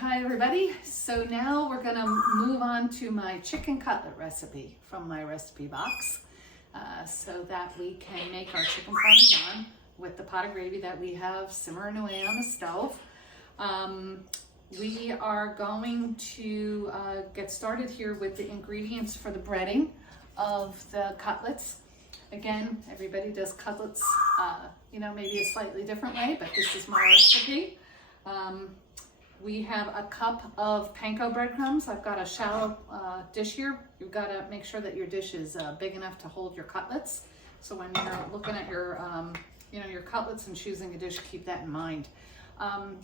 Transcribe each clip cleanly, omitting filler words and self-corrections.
hi everybody. So now we're gonna move on to my chicken cutlet recipe from my recipe box so that we can make our chicken parmesan with the pot of gravy that we have simmering away on the stove. We are going to get started here with the ingredients for the breading of the cutlets. Again, everybody does cutlets, maybe a slightly different way, but this is my recipe. We have a cup of panko breadcrumbs. I've got a shallow dish here. You've got to make sure that your dish is big enough to hold your cutlets. So when you're looking at your, your cutlets and choosing a dish, keep that in mind.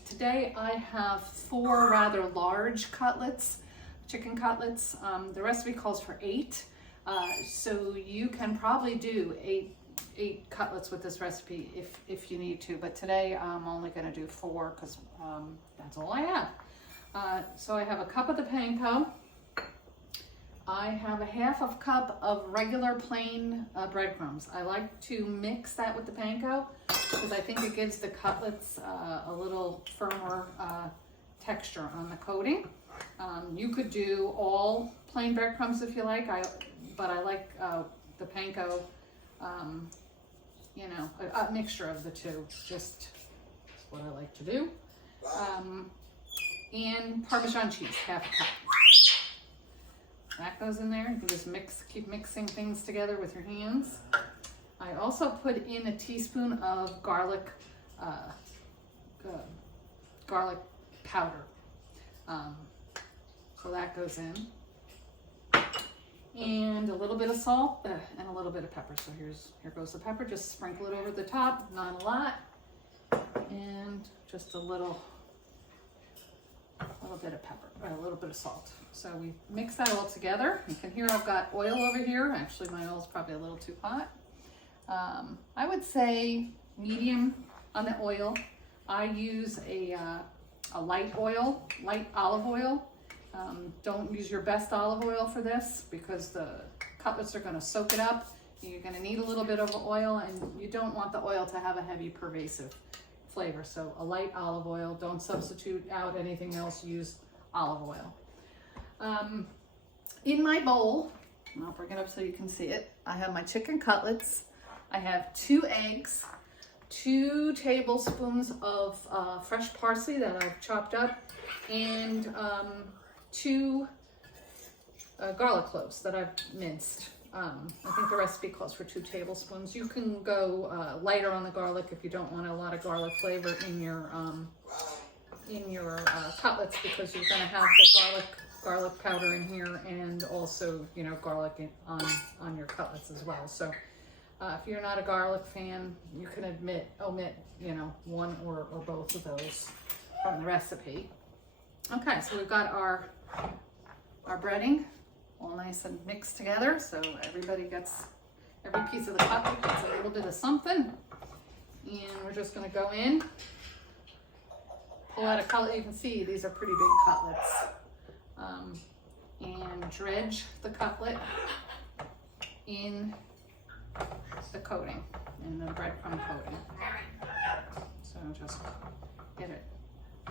Today I have 4 rather large cutlets, chicken cutlets. The recipe calls for 8. So you can probably do 8 cutlets with this recipe if you need to, but today I'm only going to do 4 because that's all I have. So I have a cup of the panko. I have a half of cup of regular plain breadcrumbs. I like to mix that with the panko because I think it gives the cutlets a little firmer texture on the coating. You could do all plain breadcrumbs if you like, but I like the panko, a mixture of the two. Just what I like to do. And Parmesan cheese, half a cup. That goes in there. You can just keep mixing things together with your hands. I also put in a teaspoon of garlic powder. So that goes in. And a little bit of salt and a little bit of pepper. So here goes the pepper. Just sprinkle it over the top, not a lot. And just a little bit of pepper, a little bit of salt. So we mix that all together. You can hear I've got oil over here. Actually, my oil's probably a little too hot. I would say medium on the oil. I use a light olive oil. Don't use your best olive oil for this because the cutlets are going to soak it up. You're going to need a little bit of oil, and you don't want the oil to have a heavy, pervasive flavor. So a light olive oil. Don't substitute out anything else. Use olive oil. In my bowl, I'll bring it up so you can see it. I have my chicken cutlets. I have 2 eggs, 2 tablespoons of fresh parsley that I've chopped up, and 2 garlic cloves that I've minced. I think the recipe calls for 2 tablespoons. You can go lighter on the garlic if you don't want a lot of garlic flavor in your cutlets, because you're going to have the garlic powder in here, and also garlic on your cutlets as well. So if you're not a garlic fan, you can omit one or both of those from the recipe. Okay, so we've got our breading all nice and mixed together, so every piece of the cutlet gets a little bit of something. And we're just going to go in, pull out a cutlet. You can see these are pretty big cutlets, and dredge the cutlet in the coating, in the breadcrumb coating. So just get it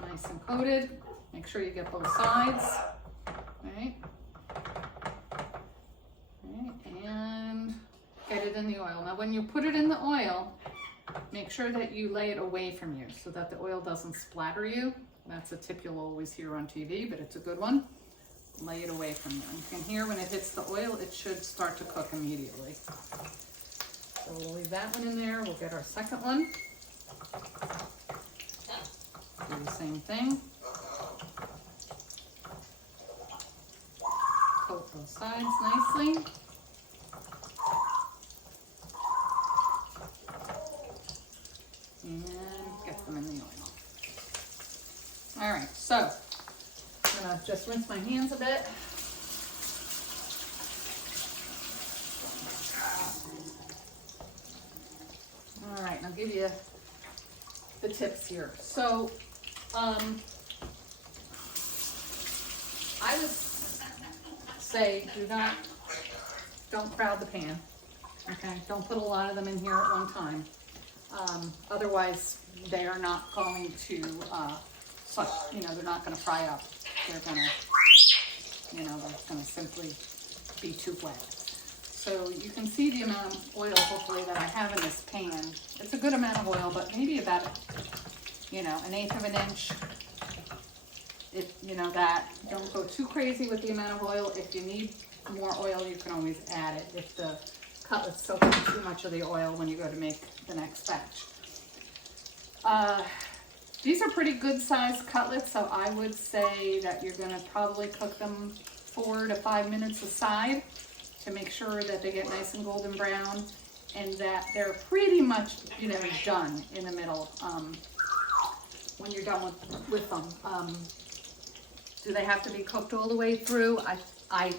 nice and coated. Make sure you get both sides, right? And get it in the oil. Now when you put it in the oil, make sure that you lay it away from you so that the oil doesn't splatter you. That's a tip you'll always hear on TV, but it's a good one. Lay it away from you. And you can hear when it hits the oil, it should start to cook immediately. So we'll leave that one in there. We'll get our second one. Do the same thing. Coat both sides nicely. And get them in the oil. All right, so I'm gonna just rinse my hands a bit. All right, and I'll give you the tips here. So I would say don't crowd the pan. Okay, don't put a lot of them in here at one time. Otherwise, they are not going to so, you know, they're not gonna fry up. They're gonna, you know, they're gonna simply be too wet. So you can see the amount of oil, hopefully, that I have in this pan. It's a good amount of oil, but maybe about, you know, 1/8 of an inch. If you know that, don't go too crazy with the amount of oil. If you need more oil, you can always add it if the cutlets soak up too much of the oil when you go to make the next batch. These are pretty good sized cutlets, so I would say that you're gonna probably cook them 4 to 5 minutes aside to make sure that they get nice and golden brown and that they're pretty much, you know, done in the middle when you're done with them. Do they have to be cooked all the way through? I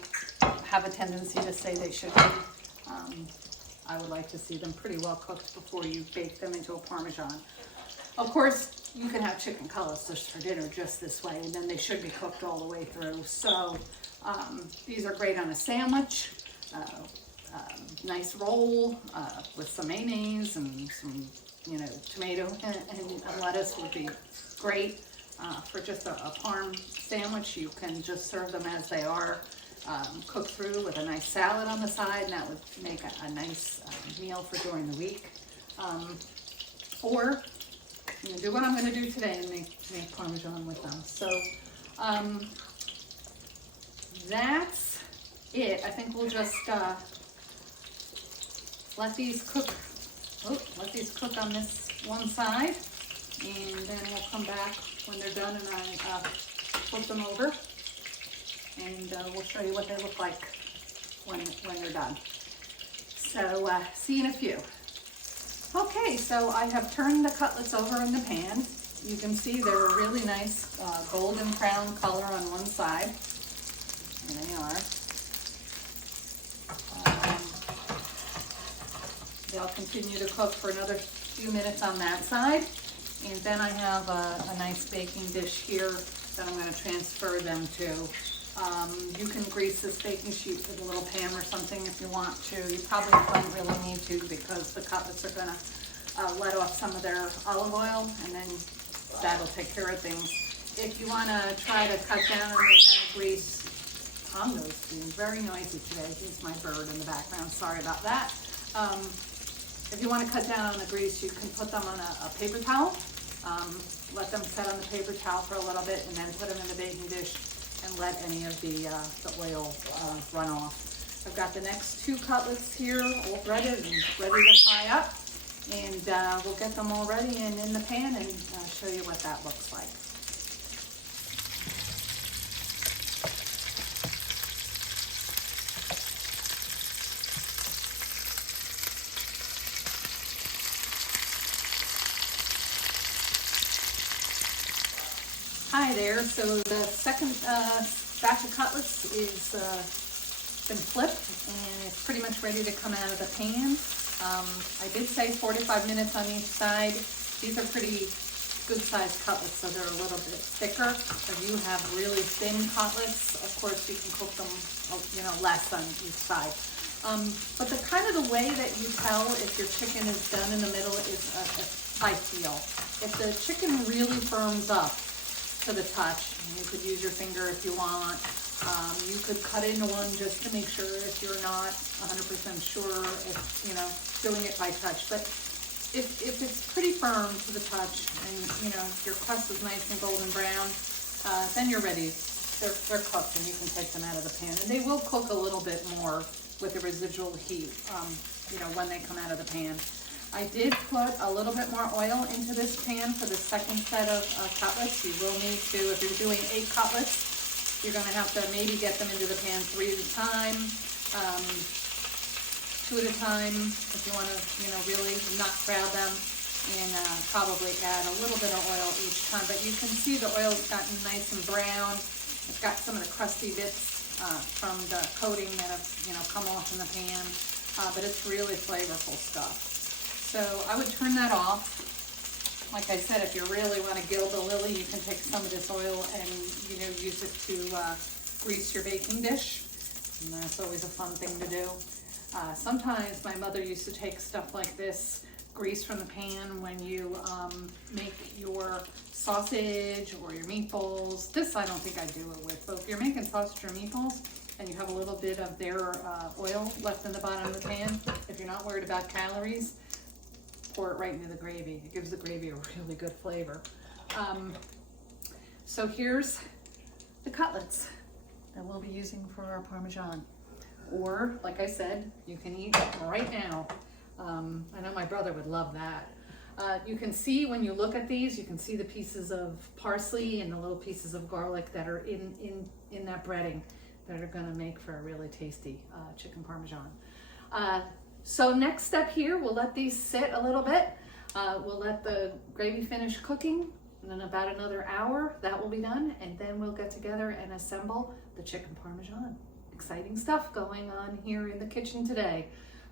have a tendency to say they should be. I would like to see them pretty well cooked before you bake them into a Parmesan. Of course, you can have chicken cutlets just for dinner just this way, and then they should be cooked all the way through. So these are great on a sandwich, nice roll with some mayonnaise and some, you know, tomato and lettuce would be great. For just a parm sandwich, you can just serve them as they are, cooked through with a nice salad on the side, and that would make a nice meal for during the week. Or I'm gonna do what I'm gonna do today and make Parmesan with them. So that's it. I think we'll just let these cook. Let these cook on this one side, and then we'll come back when they're done and I flip them over, and we'll show you what they look like when they're done. So see you in a few. Okay, so I have turned the cutlets over in the pan. You can see they're a really nice golden brown color on one side. And they are. They'll continue to cook for another few minutes on that side. And then I have a nice baking dish here that I'm going to transfer them to. You can grease this baking sheet with a little pan or something if you want to. You probably don't really need to because the cutlets are going to let off some of their olive oil, and then that'll take care of things. If you want to try to cut down on the amount of grease, Pongo's being very noisy today. He's my bird in the background. Sorry about that. If you want to cut down on the grease, you can put them on a paper towel. Let them set on the paper towel for a little bit, and then put them in the baking dish and let any of the oil run off. I've got the next 2 cutlets here all breaded and ready to fry up, and we'll get them all ready and in the pan and show you what that looks like. Hi there, so the second batch of cutlets is been flipped and it's pretty much ready to come out of the pan. I did say 4 to 5 minutes on each side. These are pretty good sized cutlets, so they're a little bit thicker. If you have really thin cutlets, of course you can cook them, you know, less on each side. But the kind of the way that you tell if your chicken is done in the middle is I feel. If the chicken really firms up to the touch, you could use your finger if you want. You could cut into one just to make sure if you're not 100% sure if, you know, doing it by touch. But if it's pretty firm to the touch and, you know, your crust is nice and golden brown, then you're ready. They're cooked and you can take them out of the pan. And they will cook a little bit more with the residual heat, you know, when they come out of the pan. I did put a little bit more oil into this pan for the second set of cutlets. You will need to, if you're doing 8 cutlets, you're going to have to maybe get them into the pan 3 at a time, 2 at a time if you want to, you know, really not crowd them, and probably add a little bit of oil each time. But you can see the oil's gotten nice and brown. It's got some of the crusty bits from the coating that have, you know, come off in the pan, but it's really flavorful stuff. So I would turn that off. Like I said, if you really want to gild the lily, you can take some of this oil and, you know, use it to grease your baking dish. And that's always a fun thing to do. Sometimes my mother used to take stuff like this, grease from the pan when you make your sausage or your meatballs. This I don't think I do it with. So if you're making sausage or meatballs and you have a little bit of their oil left in the bottom of the pan, if you're not worried about calories, pour it right into the gravy. It gives the gravy a really good flavor. So here's the cutlets that we'll be using for our Parmesan. Or, like I said, you can eat right now. I know my brother would love that. You can see when you look at these, you can see the pieces of parsley and the little pieces of garlic that are in that breading that are gonna make for a really tasty chicken Parmesan. So next step here, we'll let these sit a little bit. We'll let the gravy finish cooking, and then about another hour, that will be done, and then we'll get together and assemble the chicken Parmesan. Exciting stuff going on here in the kitchen today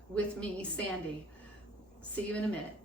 with me, Sandy. See you in a minute.